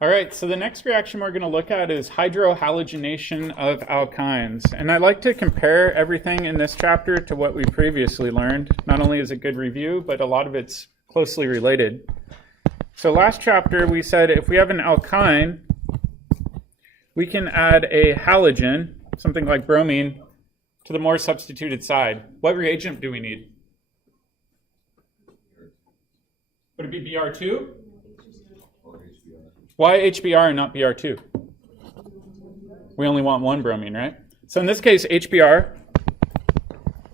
All right, so the next reaction we're going to look at is hydrohalogenation of alkynes. And I like to compare everything in this chapter to what we previously learned. Not only is it good review, but a lot of it's closely related. So last chapter we said if we have an alkyne, we can add a halogen, something like bromine, to the more substituted side. What reagent do we need? Would it be Br2? Why HBr and not Br2? We only want one bromine, right? So in this case, HBr,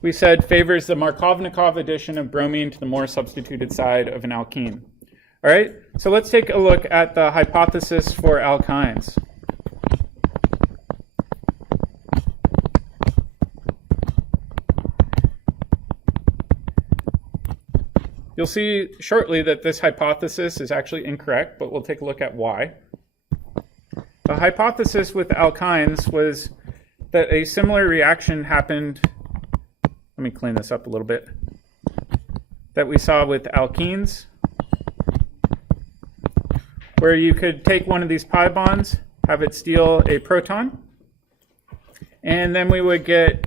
we said, favors the Markovnikov addition of bromine to the more substituted side of an alkene. All right, so let's take a look at the hypothesis for alkynes. You'll see shortly that this hypothesis is actually incorrect, but we'll take a look at why. The hypothesis with alkynes was that a similar reaction happened, let me clean this up a little bit, that we saw with alkenes, where you could take one of these pi bonds, have it steal a proton, and then we would get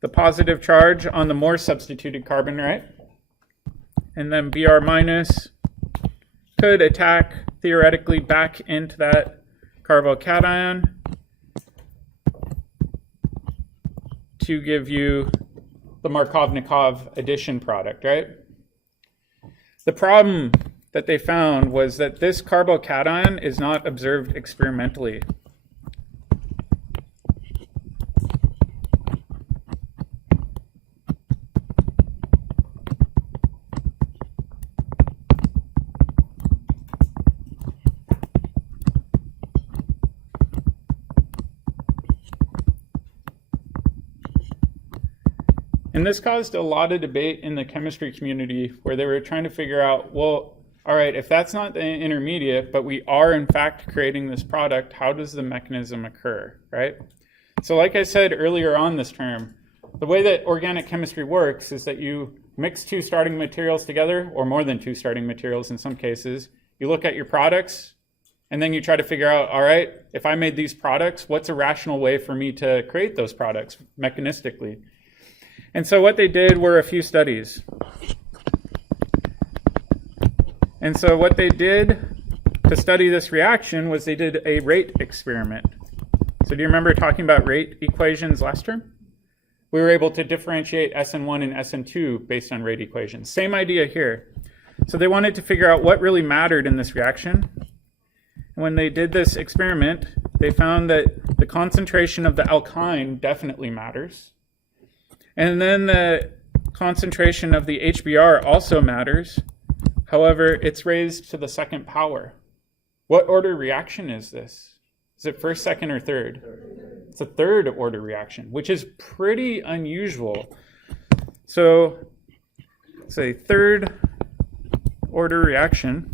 the positive charge on the more substituted carbon, right? And then Br minus could attack theoretically back into that carbocation to give you the Markovnikov addition product, right? The problem that they found was that this carbocation is not observed experimentally. And this caused a lot of debate in the chemistry community where they were trying to figure out, well, all right, if that's not the intermediate, but we are in fact creating this product, how does the mechanism occur, right? So like I said earlier on this term, the way that organic chemistry works is that you mix two starting materials together, or more than two starting materials in some cases. You look at your products, and then you try to figure out, all right, if I made these products, what's a rational way for me to create those products mechanistically? And so what they did were a few studies. And so what they did to study this reaction was they did a rate experiment. So do you remember talking about rate equations last term? We were able to differentiate SN1 and SN2 based on rate equations. Same idea here. So they wanted to figure out what really mattered in this reaction. And when they did this experiment, they found that the concentration of the alkyne definitely matters. And then the concentration of the HBr also matters. However, it's raised to the second power. What order reaction is this? Is it first, second, or third? It's a third order reaction, which is pretty unusual. So it's a third order reaction,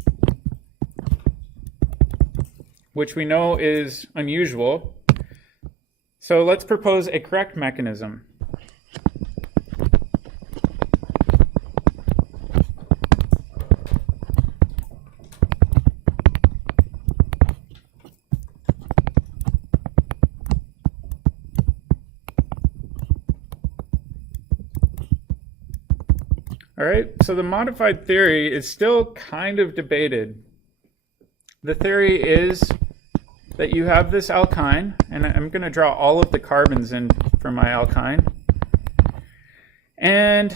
which we know is unusual. So let's propose a correct mechanism. All right, so the modified theory is still kind of debated. The theory is that you have this alkyne, and I'm going to draw all of the carbons in for my alkyne. And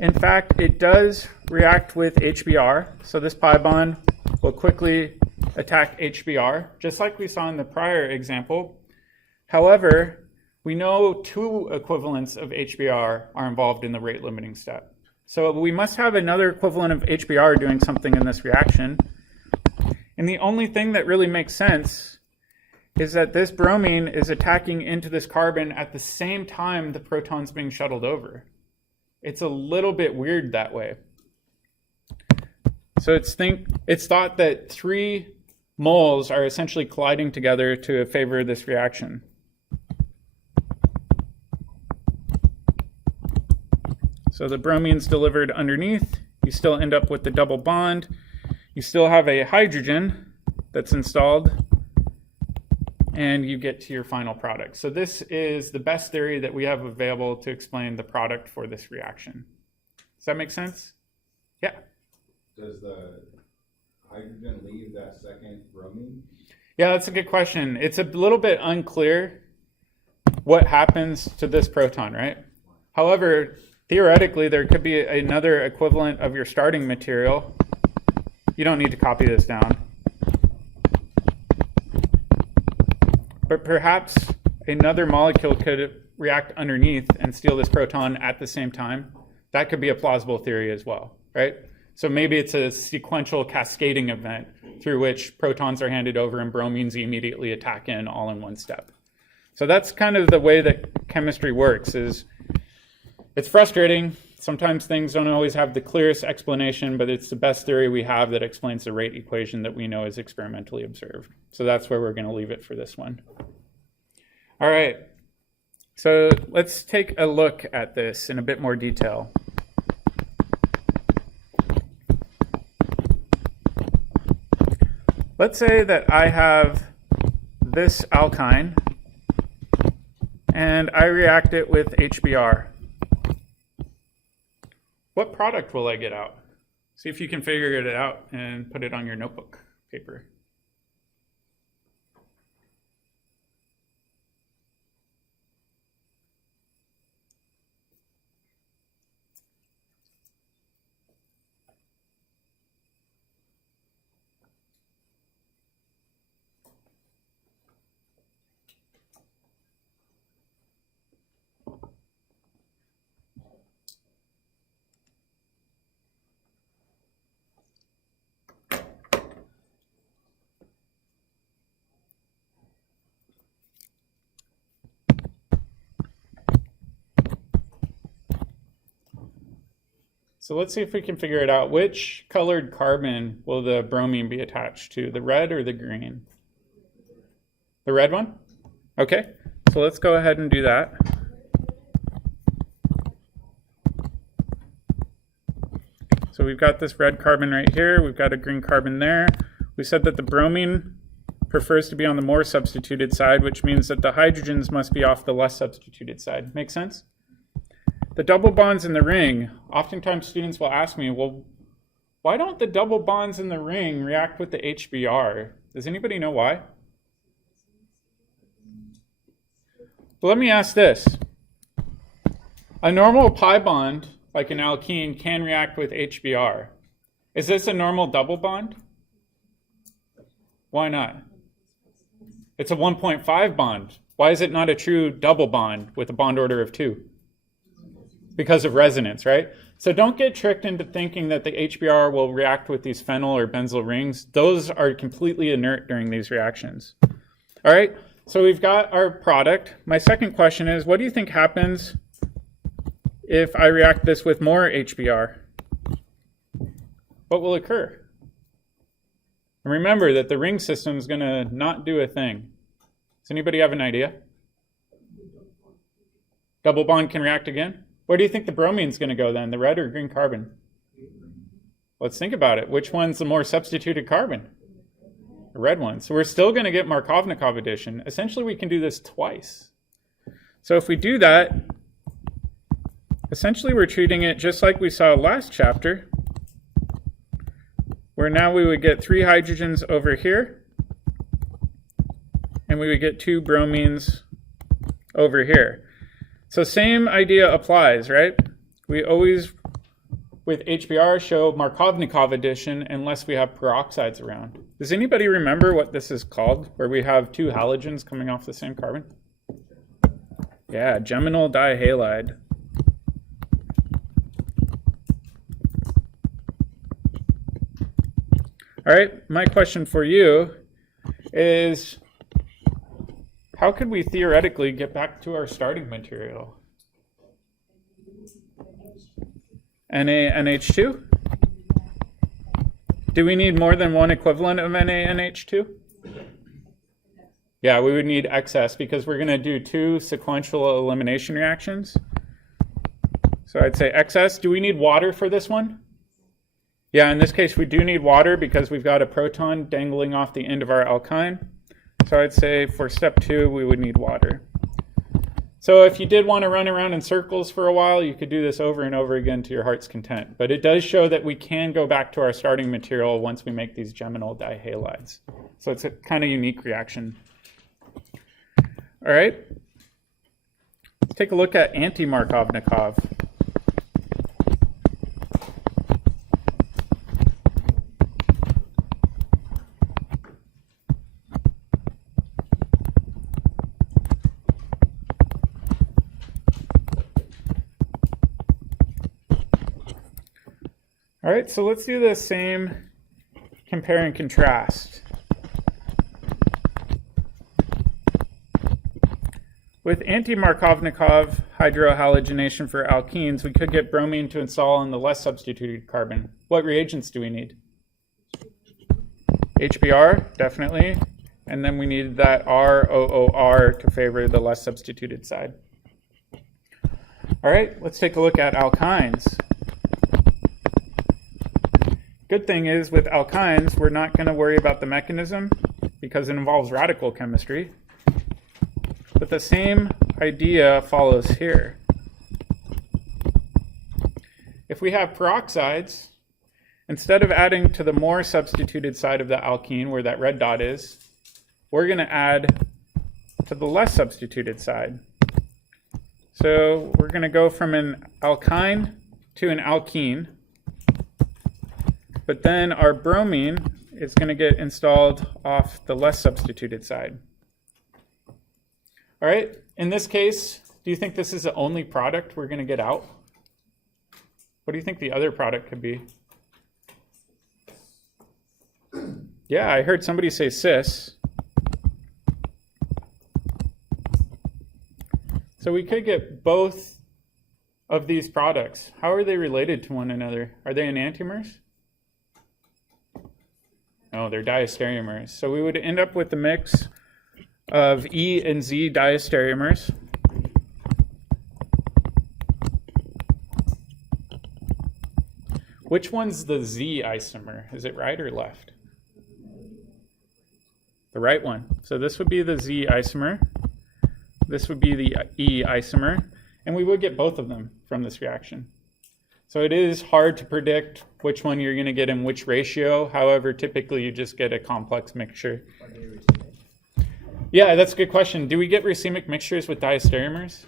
in fact, it does react with HBr. So this pi bond will quickly attack HBr, just like we saw in the prior example. However, we know two equivalents of HBr are involved in the rate limiting step. So we must have another equivalent of HBr doing something in this reaction. And the only thing that really makes sense is that this bromine is attacking into this carbon at the same time the proton's being shuttled over. It's a little bit weird that way. So it's thought that 3 moles are essentially colliding together to favor this reaction. So the bromine's delivered underneath. You still end up with the double bond. you still have a hydrogen that's installed, and you get to your final product. So this is the best theory that we have available to explain the product for this reaction. Does that make sense? Yeah. Does the hydrogen leave that second bromine? Yeah, that's a good question. It's a little bit unclear what happens to this proton, right? However, theoretically, there could be another equivalent of your starting material. You don't need to copy this down. But perhaps another molecule could react underneath and steal this proton at the same time. That could be a plausible theory as well, right? So maybe it's a sequential cascading event through which protons are handed over and bromines immediately attack in all in one step. So that's kind of the way that chemistry works. Is it's frustrating. Sometimes things don't always have the clearest explanation, but it's the best theory we have that explains the rate equation that we know is experimentally observed. So that's where we're going to leave it for this one. All right. So let's take a look at this in a bit more detail. Let's say that I have this alkyne and I react it with HBr. What product will I get out? See if you can figure it out and put it on your notebook paper. So let's see if we can figure it out. Which colored carbon will the bromine be attached to, the red or the green? The red one? Okay, so let's go ahead and do that. So we've got this red carbon right here. We've got a green carbon there. We said that the bromine prefers to be on the more substituted side, which means that the hydrogens must be off the less substituted side. Make sense? The double bonds in the ring, oftentimes students will ask me, well, why don't the double bonds in the ring react with the HBr? Does anybody know why? Well, let me ask this. A normal pi bond, like an alkene, can react with HBr. Is this a normal double bond? Why not? It's a 1.5 bond. Why is it not a true double bond with a bond order of 2? Because of resonance, right? So don't get tricked into thinking that the HBr will react with these phenyl or benzyl rings. Those are completely inert during these reactions. All right, so we've got our product. My second question is, what do you think happens if I react this with more HBr? What will occur? And remember that the ring system is going to not do a thing. Does anybody have an idea? Double bond can react again? Where do you think the bromine's going to go then, the red or green carbon? Let's think about it. Which one's the more substituted carbon? The red one. So we're still going to get Markovnikov addition. Essentially, we can do this twice. So if we do that, essentially we're treating it just like we saw last chapter, where now we would get 3 hydrogens over here, and we would get 2 bromines over here. So same idea applies, right? We always, with HBr, show Markovnikov addition unless we have peroxides around. Does anybody remember what this is called, where we have 2 halogens coming off the same carbon? Yeah, geminal dihalide. All right, my question for you is, how could we theoretically get back to our starting material? NaNH2? Do we need more than one equivalent of NaNH2? Yeah, we would need excess because we're going to do 2 sequential elimination reactions. So I'd say excess. Do we need water for this one? Yeah, in this case, we do need water because we've got a proton dangling off the end of our alkyne. So I'd say for step 2, we would need water. So if you did want to run around in circles for a while, you could do this over and over again to your heart's content. But it does show that we can go back to our starting material once we make these geminal dihalides. So it's a kind of unique reaction. All right. Let's take a look at anti-Markovnikov. All right, so let's do the same compare and contrast. With anti-Markovnikov hydrohalogenation for alkenes, we could get bromine to install on the less substituted carbon. What reagents do we need? HBr, definitely. And then we need that ROOR to favor the less substituted side. All right, let's take a look at alkynes. Good thing is with alkynes, we're not going to worry about the mechanism because it involves radical chemistry. But the same idea follows here. If we have peroxides, instead of adding to the more substituted side of the alkene where that red dot is, we're going to add to the less substituted side. So we're going to go from an alkyne to an alkene. But then our bromine is going to get installed off the less substituted side. All right, in this case, do you think this is the only product we're going to get out? What do you think the other product could be? Yeah, I heard somebody say cis. So we could get both of these products. How are they related to one another? Are they enantiomers? No, they're diastereomers. So we would end up with the mix of E and Z diastereomers. Which one's the Z isomer? Is it right or left? The right one. So this would be the Z isomer. This would be the E isomer. And we would get both of them from this reaction. So it is hard to predict which one you're going to get in which ratio. However, typically you just get a complex mixture. Yeah, that's a good question. Do we get racemic mixtures with diastereomers?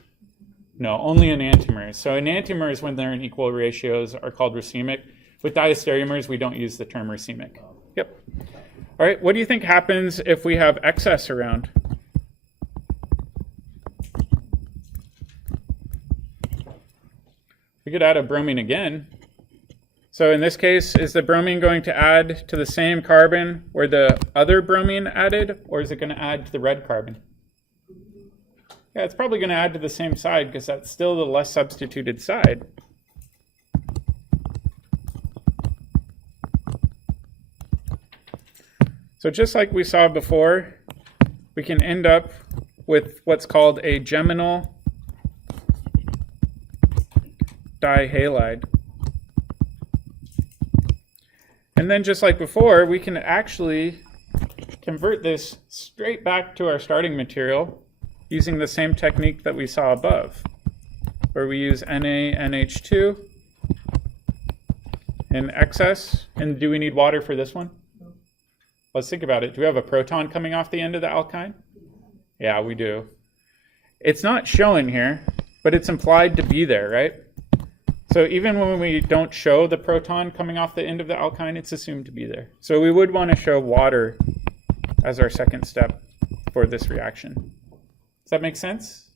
No, only enantiomers. So enantiomers, when they're in equal ratios, are called racemic. With diastereomers, we don't use the term racemic. Yep. All right, what do you think happens if we have excess around? We could add a bromine again. So in this case, is the bromine going to add to the same carbon where the other bromine added, or is it going to add to the red carbon? Yeah, it's probably going to add to the same side because that's still the less substituted side. So just like we saw before, we can end up with what's called a geminal dihalide. And then just like before, we can actually convert this straight back to our starting material using the same technique that we saw above, where we use NaNH2 in excess. And do we need water for this one? Let's think about it. Do we have a proton coming off the end of the alkyne? Yeah, we do. It's not showing here, but it's implied to be there, right? So even when we don't show the proton coming off the end of the alkyne, it's assumed to be there. So we would want to show water as our second step for this reaction. Does that make sense?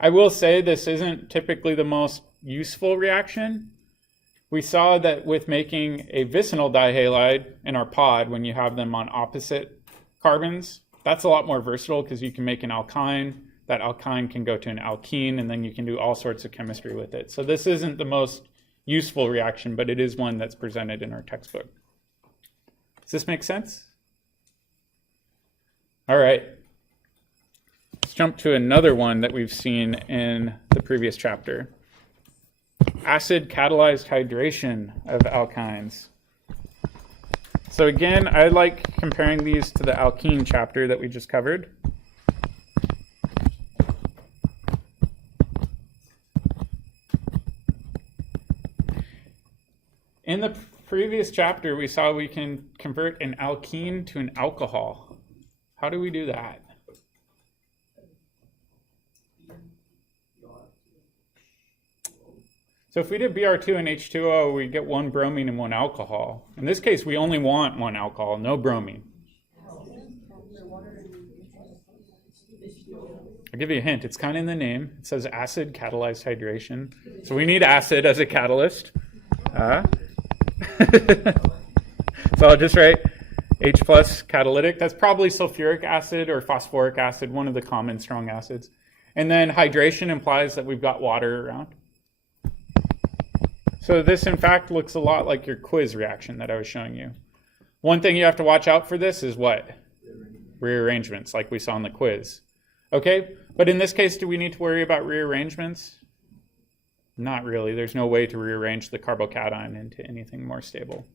I will say this isn't typically the most useful reaction. We saw that with making a vicinal dihalide in our pod, when you have them on opposite carbons, that's a lot more versatile because you can make an alkyne. That alkyne can go to an alkene, and then you can do all sorts of chemistry with it. So this isn't the most useful reaction, but it is one that's presented in our textbook. Does this make sense? All right. Let's jump to another one that we've seen in the previous chapter. acid catalyzed hydration of alkynes. So again, I like comparing these to the alkene chapter that we just covered. In the previous chapter, we saw we can convert an alkene to an alcohol. How do we do that? So if we did Br2 and H2O, we get one bromine and one alcohol. In this case, we only want one alcohol, no bromine. I'll give you a hint. It's kind of in the name. It says acid catalyzed hydration. So we need acid as a catalyst. So I'll just write H plus catalytic. That's probably sulfuric acid or phosphoric acid, one of the common strong acids. And then hydration implies that we've got water around. So this, in fact, looks a lot like your quiz reaction that I was showing you. One thing you have to watch out for this is what? Rearrangements, like we saw in the quiz. Okay, but in this case, do we need to worry about rearrangements? Not really. There's no way to rearrange the carbocation into anything more stable.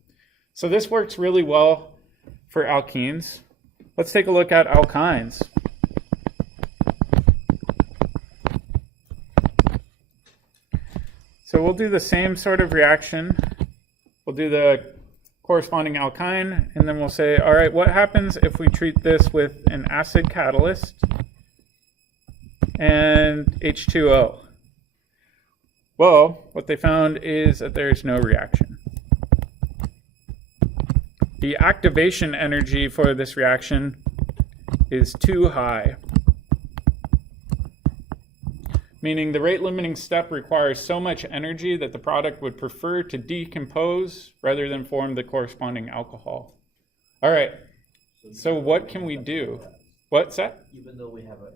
So this works really well for alkenes. Let's take a look at alkynes. So we'll do the same sort of reaction. We'll do the corresponding alkyne, and then we'll say, all right, what happens if we treat this with an acid catalyst and H2O? Well, what they found is that there's no reaction. The activation energy for this reaction is too high, meaning the rate limiting step requires so much energy that the product would prefer to decompose rather than form the corresponding alcohol. All right, so what can we do? What's that? Even though we have a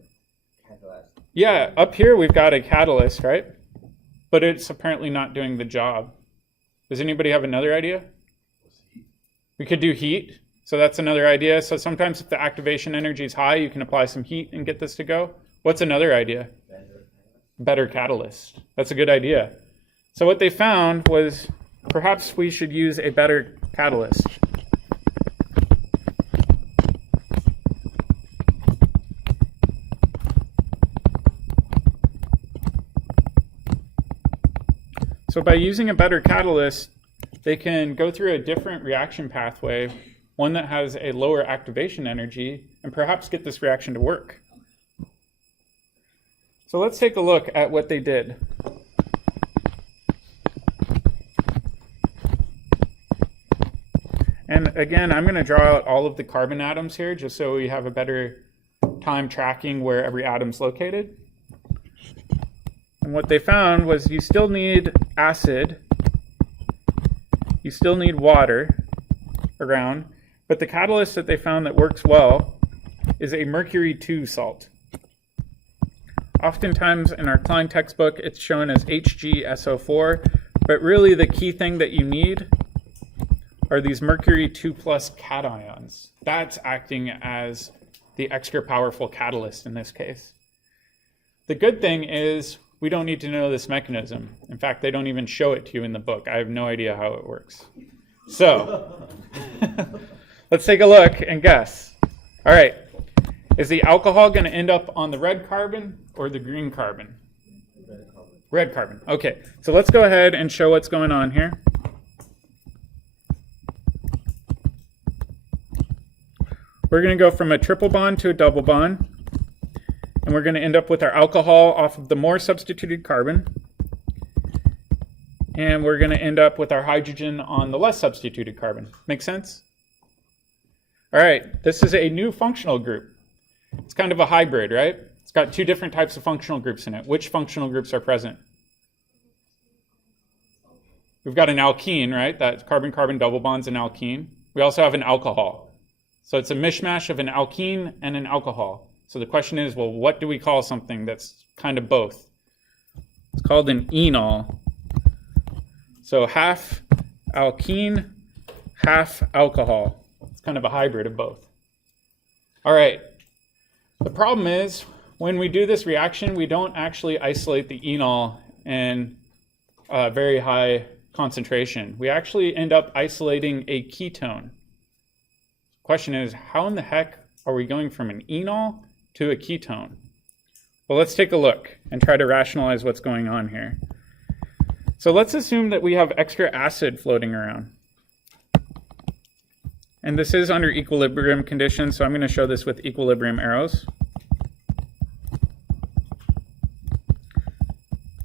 catalyst. Yeah, up here we've got a catalyst, right? But it's apparently not doing the job. Does anybody have another idea? We could do heat. So that's another idea. So sometimes if the activation energy is high, you can apply some heat and get this to go. What's another idea? Better catalyst. That's a good idea. So what they found was perhaps we should use a better catalyst. So by using a better catalyst, they can go through a different reaction pathway, one that has a lower activation energy, and perhaps get this reaction to work. So let's take a look at what they did. And again, I'm going to draw out all of the carbon atoms here just so we have a better time tracking where every atom's located. And what they found was you still need acid, you still need water around, but the catalyst that they found that works well is a mercury 2 salt. Oftentimes in our Klein textbook, it's shown as HgSO4, but really the key thing that you need are these mercury 2+ cations. That's acting as the extra powerful catalyst in this case. The good thing is we don't need to know this mechanism. In fact, they don't even show it to you in the book. I have no idea how it works. So let's take a look and guess. All right. Is the alcohol going to end up on the red carbon or the green carbon? Red carbon. Red carbon. Okay, so let's go ahead and show what's going on here. We're going to go from a triple bond to a double bond, and we're going to end up with our alcohol off of the more substituted carbon, and we're going to end up with our hydrogen on the less substituted carbon. Make sense? All right, this is a new functional group. It's kind of a hybrid, right? It's got two different types of functional groups in it. Which functional groups are present? We've got an alkene, right? That carbon-carbon double bond's an alkene. We also have an alcohol. So it's a mishmash of an alkene and an alcohol. So the question is, well, what do we call something that's kind of both? It's called an enol. So half alkene, half alcohol. It's kind of a hybrid of both. All right. The problem is, when we do this reaction, we don't actually isolate the enol and very high concentration. We actually end up isolating a ketone. Question is, how in the heck are we going from an enol to a ketone? Well, let's take a look and try to rationalize what's going on here. So let's assume that we have extra acid floating around. And this is under equilibrium conditions, so I'm going to show this with equilibrium arrows.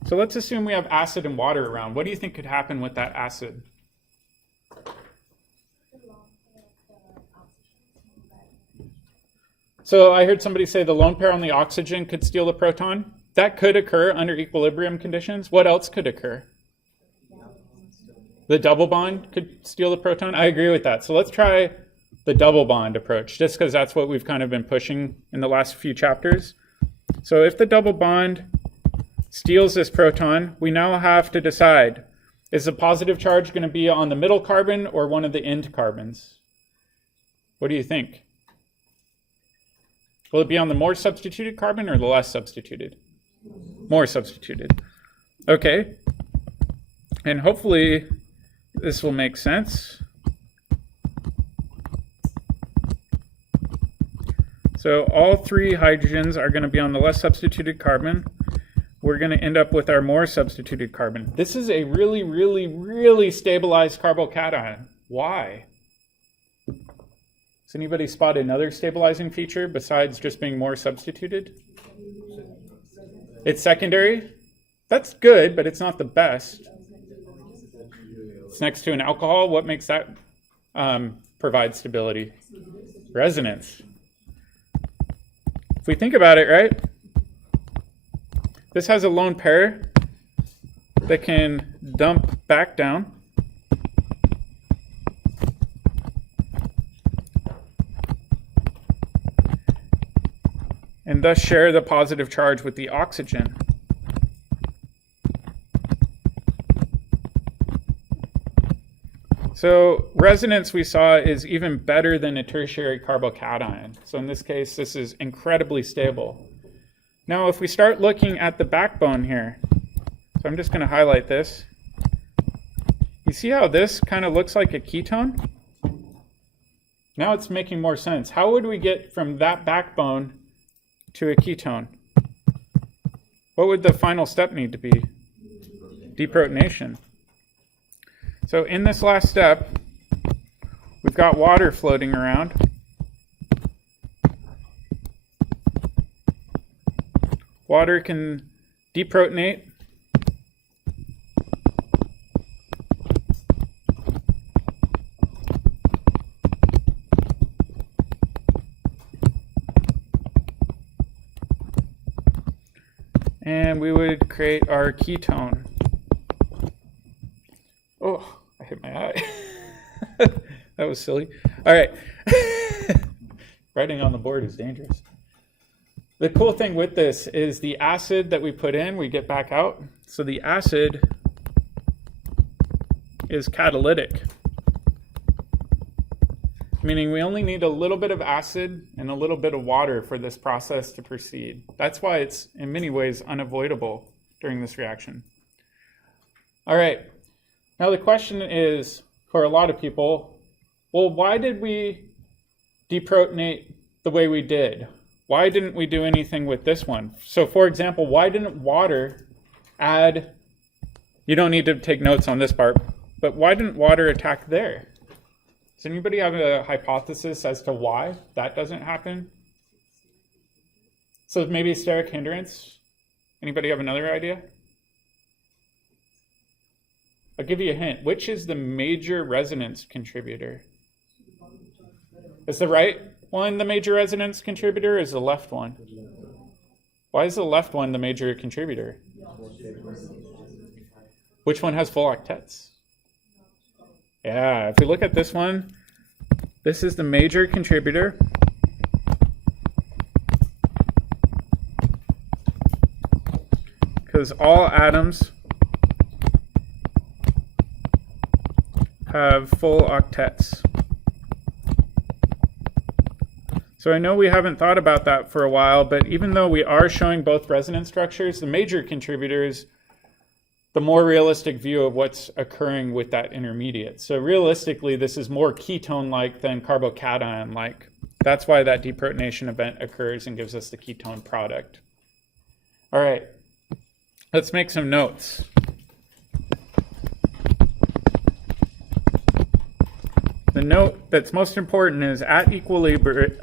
So let's assume we have acid and water around. What do you think could happen with that acid? So I heard somebody say the lone pair on the oxygen could steal the proton. That could occur under equilibrium conditions. What else could occur? The double bond could steal the proton. I agree with that. So let's try the double bond approach, just because that's what we've kind of been pushing in the last few chapters. So if the double bond steals this proton, we now have to decide, is the positive charge going to be on the middle carbon or one of the end carbons? What do you think? Will it be on the more substituted carbon or the less substituted? More substituted. Okay. And hopefully this will make sense. So all three hydrogens are going to be on the less substituted carbon. We're going to end up with our more substituted carbon. This is a really, really, really stabilized carbocation. Why? Does anybody spot another stabilizing feature besides just being more substituted? It's secondary. That's good, but it's not the best. It's next to an alcohol. What makes that provide stability? Resonance. If we think about it, right? This has a lone pair that can dump back down. And thus share the positive charge with the oxygen. So resonance we saw is even better than a tertiary carbocation. So in this case, this is incredibly stable. Now, if we start looking at the backbone here, so I'm just going to highlight this. You see how this kind of looks like a ketone? Now it's making more sense. How would we get from that backbone to a ketone? What would the final step need to be? Deprotonation. So in this last step, we've got water floating around. Water can deprotonate. And we would create our ketone. Oh, I hit my eye. That was silly. All right. Writing on the board is dangerous. The cool thing with this is the acid that we put in, we get back out. So the acid is catalytic, meaning we only need a little bit of acid and a little bit of water for this process to proceed. That's why it's in many ways unavoidable during this reaction. All right. Now the question is, for a lot of people, well, why did we deprotonate the way we did? Why didn't we do anything with this one? So for example, why didn't water add, you don't need to take notes on this part, but why didn't water attack there? Does anybody have a hypothesis as to why that doesn't happen? So maybe steric hindrance. Anybody have another idea? I'll give you a hint. Which is the major resonance contributor? Is the right one the major resonance contributor, or is the left one? Why is the left one the major contributor? Which one has full octets? Yeah, if we look at this one, this is the major contributor. Because all atoms have full octets. So I know we haven't thought about that for a while, but even though we are showing both resonance structures, the major contributors the more realistic view of what's occurring with that intermediate. So realistically, this is more ketone-like than carbocation-like. That's why that deprotonation event occurs and gives us the ketone product. All right, let's make some notes. The note that's most important is at equilibrium,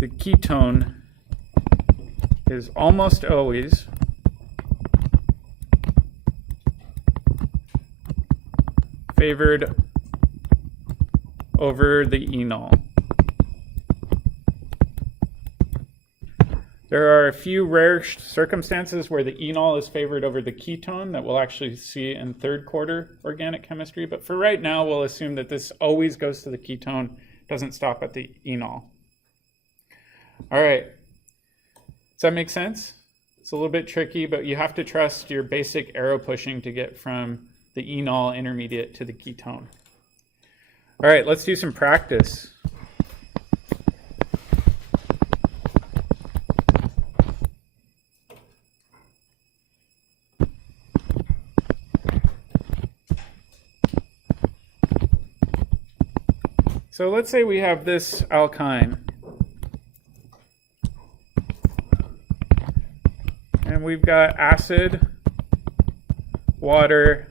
the ketone is almost always favored over the enol. There are a few rare circumstances where the enol is favored over the ketone that we'll actually see in third quarter organic chemistry, but for right now, we'll assume that this always goes to the ketone, doesn't stop at the enol. All right, does that make sense? It's a little bit tricky, but you have to trust your basic arrow pushing to get from the enol intermediate to the ketone. All right, let's do some practice. So let's say we have this alkyne. And we've got acid, water,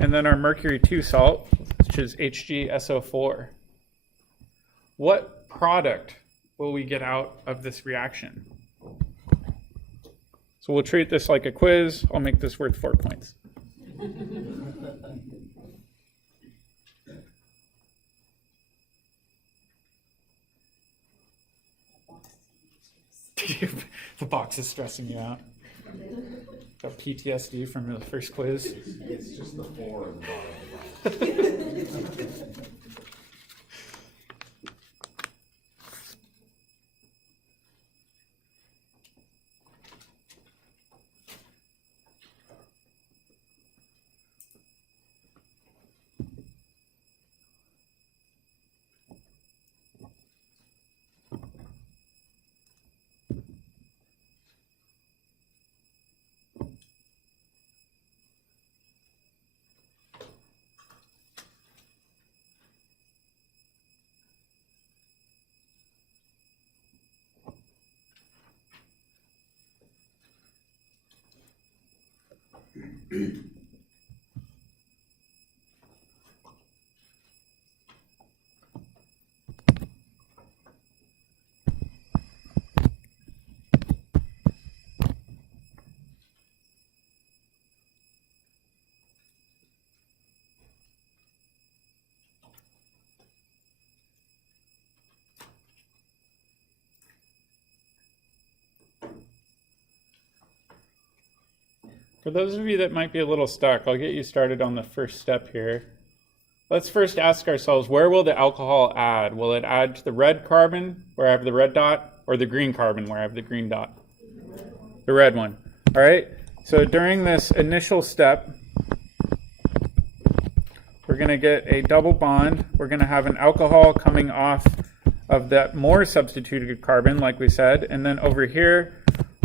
and then our mercury 2 salt, which is HgSO4. What product will we get out of this reaction? So we'll treat this like a quiz. I'll make this worth 4 points. The box is stressing you out. Got PTSD from the first quiz. It's just the 4 in the bottom of the box. For those of you that might be a little stuck, I'll get you started on the first step here. Let's first ask ourselves, where will the alcohol add? Will it add to the red carbon, where I have the red dot, or the green carbon, where I have the green dot? The red one. All right, so during this initial step, we're going to get a double bond. We're going to have an alcohol coming off of that more substituted carbon, like we said, and then over here,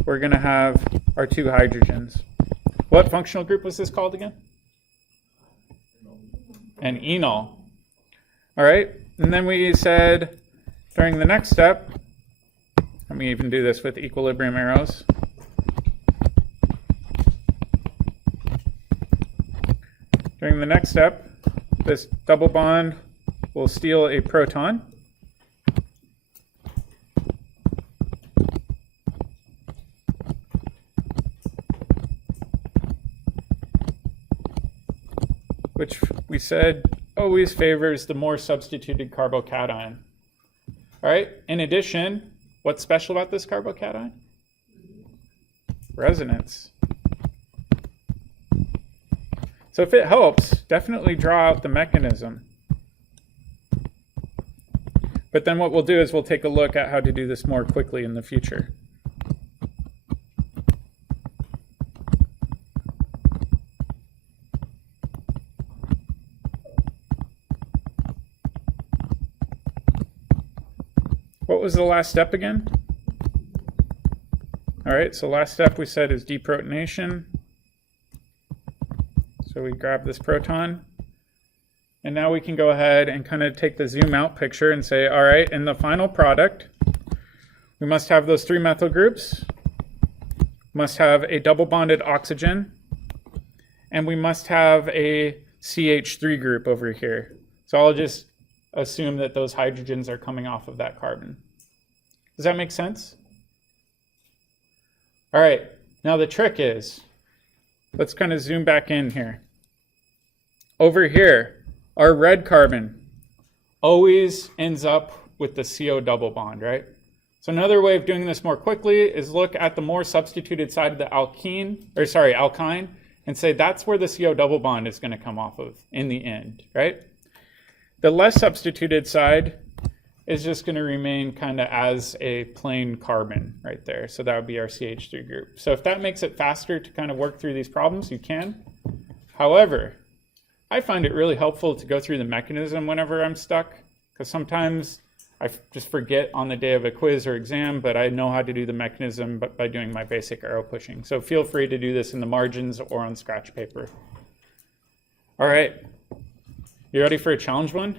we're going to have our 2 hydrogens. What functional group was this called again? An enol. All right, and then we said during the next step, let me even do this with equilibrium arrows. During the next step, this double bond will steal a proton. Which we said always favors the more substituted carbocation. All right, in addition, what's special about this carbocation? Resonance. So if it helps, definitely draw out the mechanism. But then what we'll do is we'll take a look at how to do this more quickly in the future. What was the last step again? All right, so last step we said is deprotonation. So we grab this proton. And now we can go ahead and kind of take the zoom out picture and say, all right, in the final product, we must have those 3 methyl groups, must have a double bonded oxygen, and we must have a CH3 group over here. So I'll just assume that those hydrogens are coming off of that carbon. Does that make sense? All right, now the trick is, let's kind of zoom back in here. Over here, our red carbon always ends up with the CO double bond, right? So another way of doing this more quickly is look at the more substituted side of the alkyne, and say that's where the CO double bond is going to come off of in the end, right? The less substituted side is just going to remain kind of as a plain carbon right there. So that would be our CH3 group. So if that makes it faster to kind of work through these problems, you can. However, I find it really helpful to go through the mechanism whenever I'm stuck, because sometimes I just forget on the day of a quiz or exam, but I know how to do the mechanism by doing my basic arrow pushing. So feel free to do this in the margins or on scratch paper. All right, you ready for a challenge one?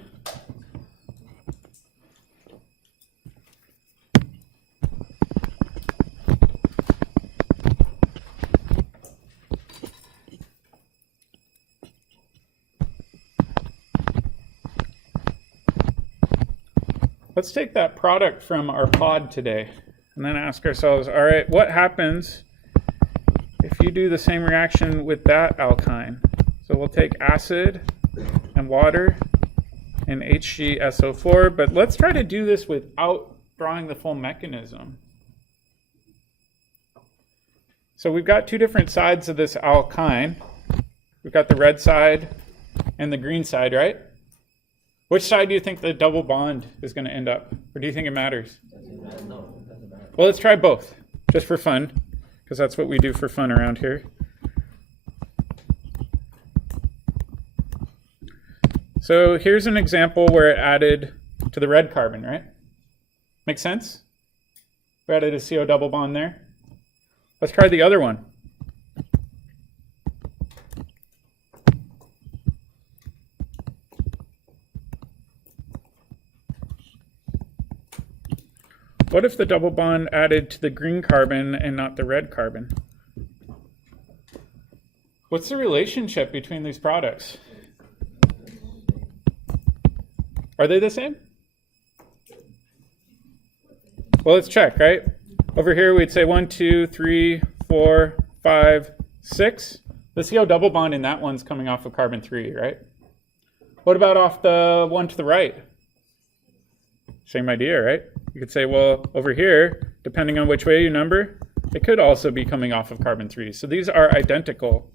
Let's take that product from our pod today and then ask ourselves, all right, what happens if you do the same reaction with that alkyne? So we'll take acid and water and HgSO4, but let's try to do this without drawing the full mechanism. So we've got 2 different sides of this alkyne. We've got the red side and the green side, right? Which side do you think the double bond is going to end up? Or do you think it matters? No, it doesn't matter. Well, let's try both, just for fun, because that's what we do for fun around here. So here's an example where it added to the red carbon, right? Make sense? We added a CO double bond there. Let's try the other one. What if the double bond added to the green carbon and not the red carbon? What's the relationship between these products? Are they the same? Well, let's check, right? Over here, we'd say 1, 2, 3, 4, 5, 6. The CO double bond in that one's coming off of carbon 3, right? What about off the one to the right? Same idea, right? You could say, well, over here, depending on which way you number, it could also be coming off of carbon 3. So these are identical.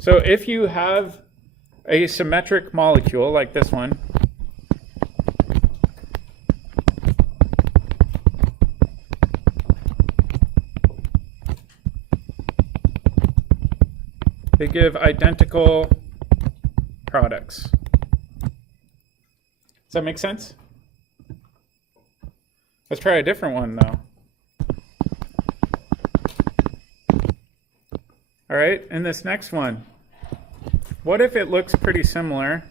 So if you have a symmetric molecule like this one, they give identical products. Does that make sense? Let's try a different one though. All right, and this next one, what if it looks pretty similar,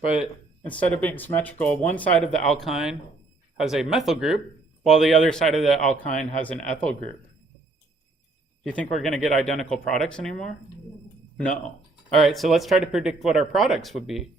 but instead of being symmetrical, one side of the alkyne has a methyl group, while the other side of the alkyne has an ethyl group? Do you think we're going to get identical products anymore? No. All right, so let's try to predict what our products would be.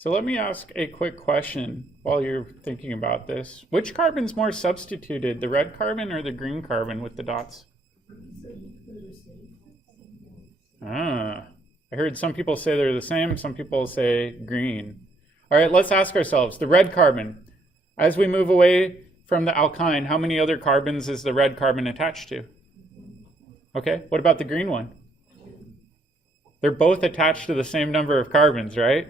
So let me ask a quick question while you're thinking about this. Which carbon's more substituted, the red carbon or the green carbon with the dots? I heard some people say they're the same, some people say green. All right, let's ask ourselves, the red carbon, as we move away from the alkyne, how many other carbons is the red carbon attached to? Okay, what about the green one? They're both attached to the same number of carbons, right?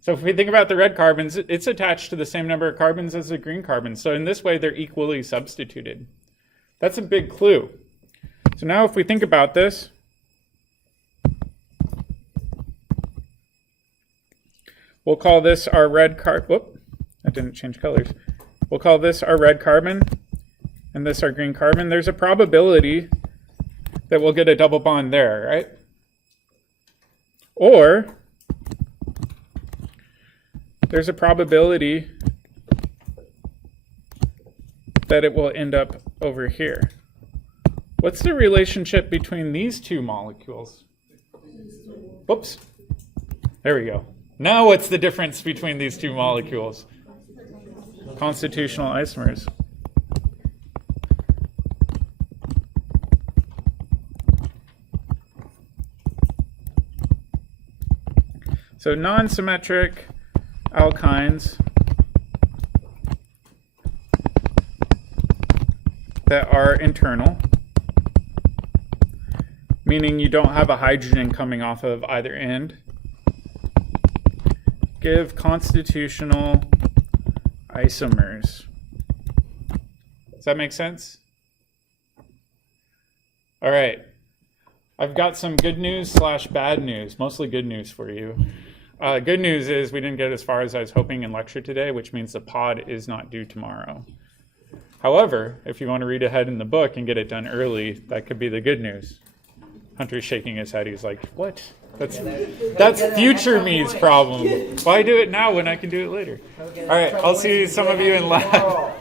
So if we think about the red carbons, it's attached to the same number of carbons as the green carbons. So in this way, they're equally substituted. That's a big clue. So now if we think about this, we'll call this our red carbon. Whoop, that didn't change colors. We'll call this our red carbon and this our green carbon. There's a probability that we'll get a double bond there, right? Or there's a probability that it will end up over here. What's the relationship between these two molecules? Whoops. There we go. Now what's the difference between these two molecules? Constitutional isomers. So non-symmetric alkynes that are internal, meaning you don't have a hydrogen coming off of either end, give constitutional isomers. Does that make sense? All right. I've got some good news / bad news, mostly good news for you. Good news is we didn't get as far as I was hoping in lecture today, which means the pod is not due tomorrow. However, if you want to read ahead in the book and get it done early, that could be the good news. Hunter's shaking his head. He's like, what? That's future me's problem. Why do it now when I can do it later? All right, I'll see some of you in lab.